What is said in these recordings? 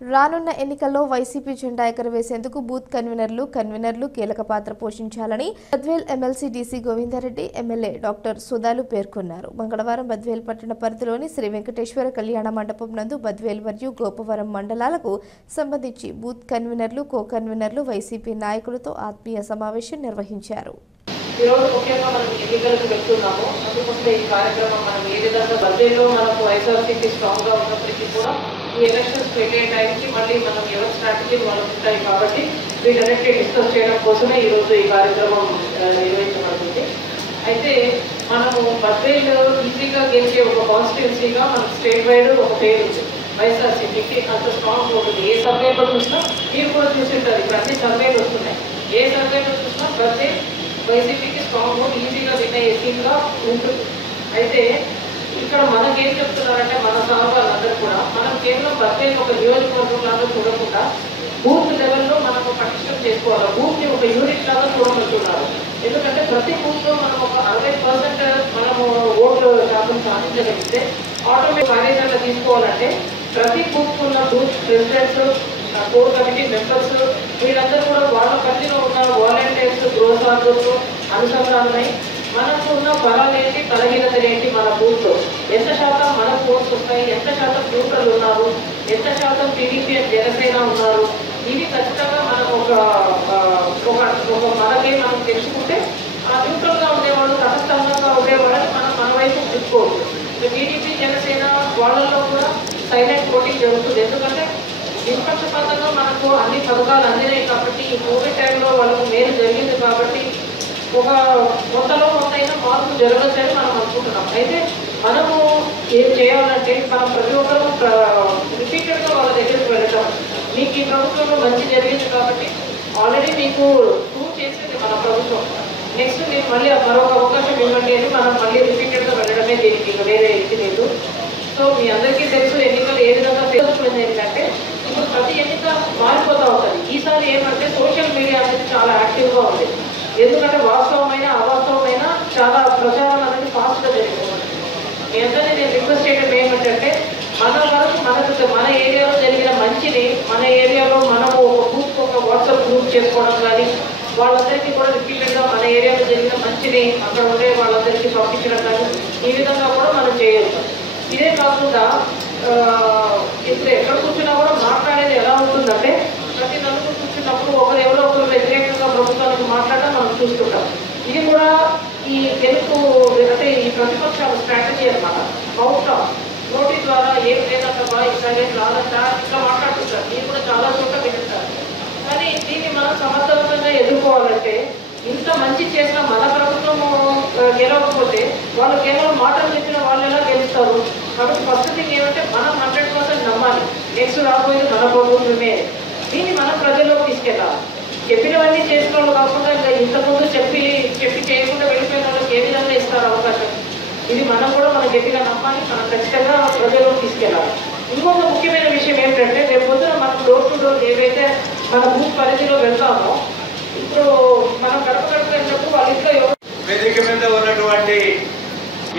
రానున్న ఎన్నికల్లో వైసీపీ జెండా ఎగరవేసేందుకు బూత్ కన్వీనర్లు కీలక పాత్ర పోషించాలని Badvel MLC DC Govindareddy MLA doctor సుధాలు పేర్కొన్నారు. మంగళవారం బద్వేల్ పట్టణ పరిధిలోని శ్రీ వెంకటేశ్వర కళ్యాణ మండపం నందు బద్వేల్ మరియు గోపవరం మండలాలకు సంబంధించి బూత్ కన్వీనర్లు కో కన్వీనర్లు వైసీపీ నాయకులతో ఆత్మీయ సమావేశం నిర్వహించారు. ఈరోజు ముఖ్యంగా మనం ఎన్నికలకు వెళ్తున్నాము. అందుకోసం ఈ కార్యక్రమం మనం ఏ విధంగా బడ్జెట్లో మనకు వైఎస్ఆర్సీపీ స్ట్రాంగ్గా ఉన్నప్పటికీ కూడా ఈ ఎలక్షన్స్ పెట్టే టైంకి మళ్ళీ మనం ఎవరి స్ట్రాటజీలు వాళ్ళు ఉంటాయి కాబట్టి వీటన్నిటికీ డిస్కస్ చేయడం కోసమే ఈరోజు ఈ కార్యక్రమం నిర్వహించబడుతుంది. అయితే మనము బడ్జెట్ ఈజీగా గెలిచే ఒక కాన్స్టిట్యున్సీగా మనకు స్టేట్ వైడ్ ఒక పేరు ఉంది. వైఎస్ఆర్సీపీకి అంత స్ట్రాంగ్ ఉంటుంది. ఏ సర్వేలో చూసినా మీరు కూడా చూసింటారు. ఇప్పుడు అన్ని సర్వేలు వస్తున్నాయి. ఏ సర్వేలో చూసినా బడ్జెట్ వైసీపీకి స్ట్రాంగ్ ఈజీగా విన్ అయ్యే టీమ్గా ఉంటుంది. అయితే ఇక్కడ మనకేం చెప్తున్నారంటే మన సహకారులందరూ కూడా మనం కేవలం బడ్జెట్ ఒక నియోజకవర్గం లాగా చూడకుండా బూత్ లెవెల్లో మనం పటిష్టం చేసుకోవాలి. బూత్ని ఒక యూనిట్ లాగా చూడమంటున్నారు. ఎందుకంటే ప్రతి బూత్లో మనం ఒక 60% మనము ఓట్లు శాతం సాధించగలిగితే ఆటోమేటిక్ కార్యాచరణ తీసుకోవాలంటే ప్రతి బూత్ ఉన్న booth presidents core committee members వీళ్ళందరూ కూడా వాళ్ళ పరిధిలో ఉన్న వాలంటీర్స్ గృహసాధులతో అనుసంధానమై మనకు ఉన్న బలాలు ఏంటి బలహీనతలు ఏంటి, మన బూత్లో ఎంత శాతం మనకు ఓట్స్ వస్తాయి, ఎంత శాతం న్యూట్రల్ ఉన్నారు, ఎంత శాతం టీడీపీ జనసేన ఉన్నారు, ఇవి ఖచ్చితంగా మనం ఒక మనకే మనం తెలుసుకుంటే ఆ న్యూట్రల్గా ఉండేవాళ్ళు తటస్థంగా ఉండేవాళ్ళని మనం మన వైపు తిప్పుకోవచ్చు. టీడీపీ జనసేన వాళ్ళల్లో కూడా సైలెంట్ ఓటింగ్ జరుగుతుంది. ఎందుకంటే నిష్పక్షపాతంగా మనకు అన్ని పథకాలు అందినాయి కాబట్టి ఈ కోవిడ్ టైంలో వాళ్ళకు మేలు జరిగింది కాబట్టి ఒక కొంతలో కొంతైనా మార్పు జరగచ్చని మనం అనుకుంటున్నాం. అయితే మనము ఏం చేయాలంటే మనం ప్రతి ఒక్కరూ రిపీటెడ్గా వాళ్ళ దగ్గరికి వెళ్ళటం. మీకు ఈ ప్రభుత్వంలో మంచి జరిగింది కాబట్టి ఆల్రెడీ మీకు ప్రూవ్ చేసేది మన ప్రభుత్వం. నెక్స్ట్ మీరు మళ్ళీ మరొక అవకాశం ఇవ్వండి అని మనం మళ్ళీ రిపీటెడ్గా వెళ్ళడమే దీనికి వేరే ఇది లేదు. సో మీ అందరికీ తెలుసు ఎన్నికలు ఏ విధంగా తెలుసుకునేది ఏంటంటే ఇప్పుడు ప్రతి ఎన్నిక మారిపోతూ ఉంటుంది. ఈసారి ఏమంటే సోషల్ మీడియా అనేది చాలా యాక్టివ్గా ఉంది. ఎందుకంటే వాస్తవమైన అవాస్తవమైన చాలా ప్రచారం అనేది ఫాస్ట్గా జరిగిపోతుంది. మీ అందరినీ నేను రిక్వెస్ట్ చేయడం ఏమంటే మన వరకు మన ఏరియాలో జరిగిన మంచిని మన ఏరియాలో మనము ఒక గ్రూప్ ఒక వాట్సాప్ గ్రూప్ చేసుకోవడం కానీ వాళ్ళందరికీ కూడా రిపీటెడ్గా మన ఏరియాలో జరిగిన మంచిని అక్కడ ఉండే వాళ్ళందరికీ పంపించడం కానీ ఈ విధంగా కూడా మనం చేయొచ్చు. ఇదే కాకుండా ఇప్పుడు ఎక్కడ కూర్చున్నా కూడా మాట్లాడేది ఎలా ఉంటుందంటే ప్రతి నలుగురు కూర్చున్నప్పుడు ఎవరో ఒకరు వ్యతిరేకంగా ప్రభుత్వానికి మాట్లాడడం మనం చూస్తుంటాం. ఇది కూడా ఈ గెలుపు అంటే ఈ ప్రతిపక్షాల స్ట్రాటజీ అనమాట. అవుట్ ఆఫ్ నోటి ద్వారా ఏం లేదంటా ఇట్లాగే రాదంట ఇట్లా మాట్లాడుతుంటారు. మీరు కూడా చాలా చోట్ల వింటారు. కానీ దీన్ని మనం సమర్థవంతంగా ఎదుర్కోవాలంటే ఇంత మంచి చేసిన మన ప్రభుత్వము గెలవకపోతే వాళ్ళు కేవలం మాటలు చెప్పిన వాళ్ళు ఎలా గెలుస్తారు? కాబట్టి ఫస్ట్ థింగ్ ఏమంటే మనం 100% నమ్మాలి. నెక్స్ట్ రాబోయేది మన ప్రభుత్వమే. దీన్ని మనం ప్రజల్లోకి తీసుకెళ్ళాలి. చెప్పినవన్నీ చేసిన వాళ్ళు కాకుండా ఇంకా ఇంతకుముందు చెప్పి చేయకుండా వెళ్ళిపోయిన వాళ్ళకి ఏ విధంగా ఇస్తారు అవకాశం? ఇది మనం కూడా మనం గట్టిగా నమ్మాలి. మనం ఖచ్చితంగా ప్రజల్లోకి తీసుకెళ్ళాలి. ఇంకొక ముఖ్యమైన విషయం ఏంటంటే రేపు పొద్దున మనం డోర్ టు డోర్ ఏవైతే మన బూత్ పరిధిలో వెళ్తామో ఇప్పుడు మనం గడప వెళ్ళినప్పుడు వాళ్ళ ఇంట్లో వేదిక మీద ఉన్నటువంటి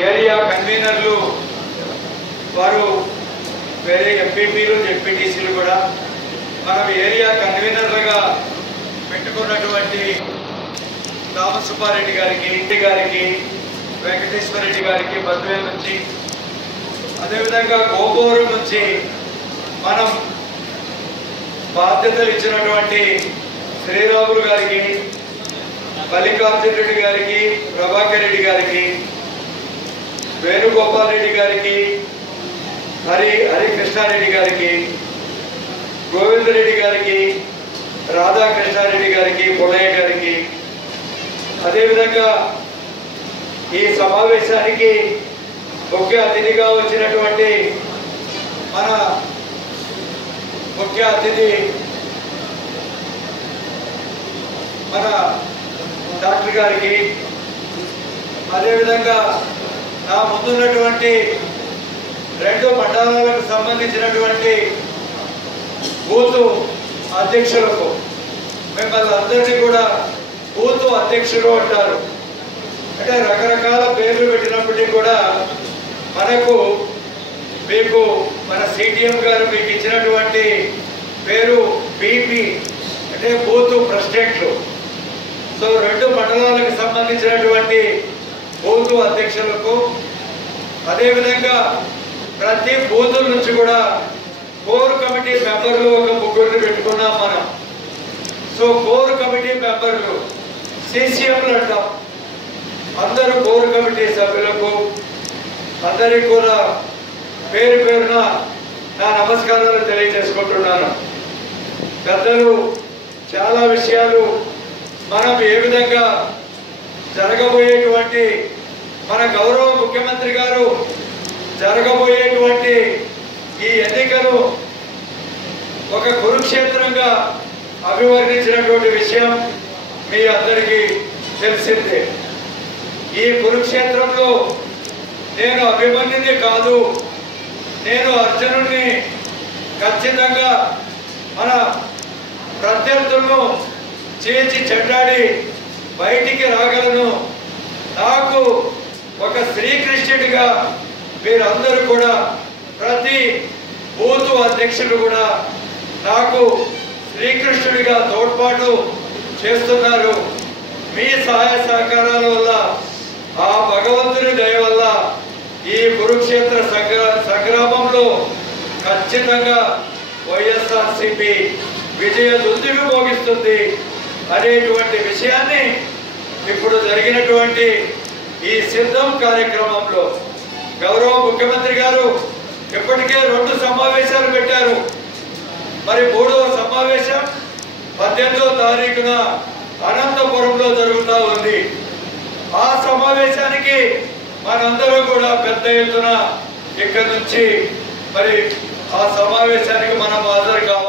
ఏరియా కన్వీనర్లు వారు వేరే ఎంపీపీలు జెడ్పీటీసీలు కూడా మనం ఏరియా కన్వీనర్లుగా పెట్టుకున్నటువంటి రామసుబ్బారెడ్డి గారికి వెంకటేశ్వర రెడ్డి గారికి బద్వేల్ నుంచి అదేవిధంగా గోపవరం నుంచి మనం బాధ్యతలు ఇచ్చినటువంటి శ్రీరాములు గారికి మల్లికార్జున రెడ్డి గారికి ప్రభాకర్ రెడ్డి గారికి వేణుగోపాల్ రెడ్డి గారికి హరికృష్ణారెడ్డి గారికి గోవిందరెడ్డి గారికి రాధాకృష్ణారెడ్డి గారికి పుల్లయ్య గారికి అదేవిధంగా ఈ సమావేశానికి ముఖ్య అతిథిగా వచ్చినటువంటి మన ముఖ్య అతిథి మన డాక్టర్ గారికి అదేవిధంగా నా ముందున్నటువంటి 2 మండలాలకు సంబంధించినటువంటి బూత్ అధ్యక్షులకు మిమ్మల్ని అందరినీ కూడా బూత్ అధ్యక్షుడు అంటారు. అంటే రకరకాల పేర్లు పెట్టినప్పటికీ కూడా మీకు మన సిటిఎం గారు మీకు ఇచ్చినటువంటి పేరు బీపీ అంటే బూత్ ప్రెసిడెంట్లు. సో 2 మండలాలకు సంబంధించినటువంటి బూత్ అధ్యక్షులకు, అదేవిధంగా ప్రతి బూత్ నుంచి కూడా కోర్ కమిటీ మెంబర్లు ఒక 3 పెట్టుకున్నాం మనం. సో కోర్ కమిటీ మెంబర్లు సిసిఎంలు అంటాం. అందరూ కోర్ కమిటీ సభ్యులకు అందరికీ కూడా పేరు పేరున నా నమస్కారాలు తెలియజేసుకుంటున్నాను. పెద్దలు చాలా విషయాలు మనం ఏ విధంగా జరగబోయేటువంటి మన గౌరవ ముఖ్యమంత్రి గారు జరగబోయేటువంటి ఈ ఎన్నికలు ఒక కురుక్షేత్రంగా అభివర్ణించినటువంటి విషయం మీ అందరికీ తెలిసిందే. ఈ కురుక్షేత్రంలో నేను అభిమన్యుని కాదు, నేను అర్జునుడిని ఖచ్చితంగా మన ప్రత్యర్థులను చేర్చి చెడ్డాడి బయటికి రాగలను. నాకు ఒక శ్రీకృష్ణుడిగా మీరందరూ కూడా ప్రతి బూత్ అధ్యక్షులు కూడా నాకు శ్రీకృష్ణుడిగా తోడ్పాటు చేస్తున్నారు. మీ సహాయ సహకారాల వల్ల, ఆ భగవంతుని దయ వల్ల ఈ కురుక్షేత్ర సంగ్రామంలో ఖచ్చితంగా వైఎస్ఆర్సీపీ విజయ దుందుభి మోగిస్తుంది అనేటువంటి విషయాన్ని ఇప్పుడు జరిగినటువంటి ఈ సిద్ధం కార్యక్రమంలో గౌరవ ముఖ్యమంత్రి గారు ఇప్పటికే 2 సమావేశాలు పెట్టారు. మరి 3వ సమావేశం 18వ తారీఖున అనంతపురంలో జరుగుతూ ఉంది. ఆ సమావేశానికి మనందరూ కూడా పెద్ద ఎత్తున ఇక్కడి నుంచి మరి ఆ సమావేశానికి మనం హాజరు కావాలి.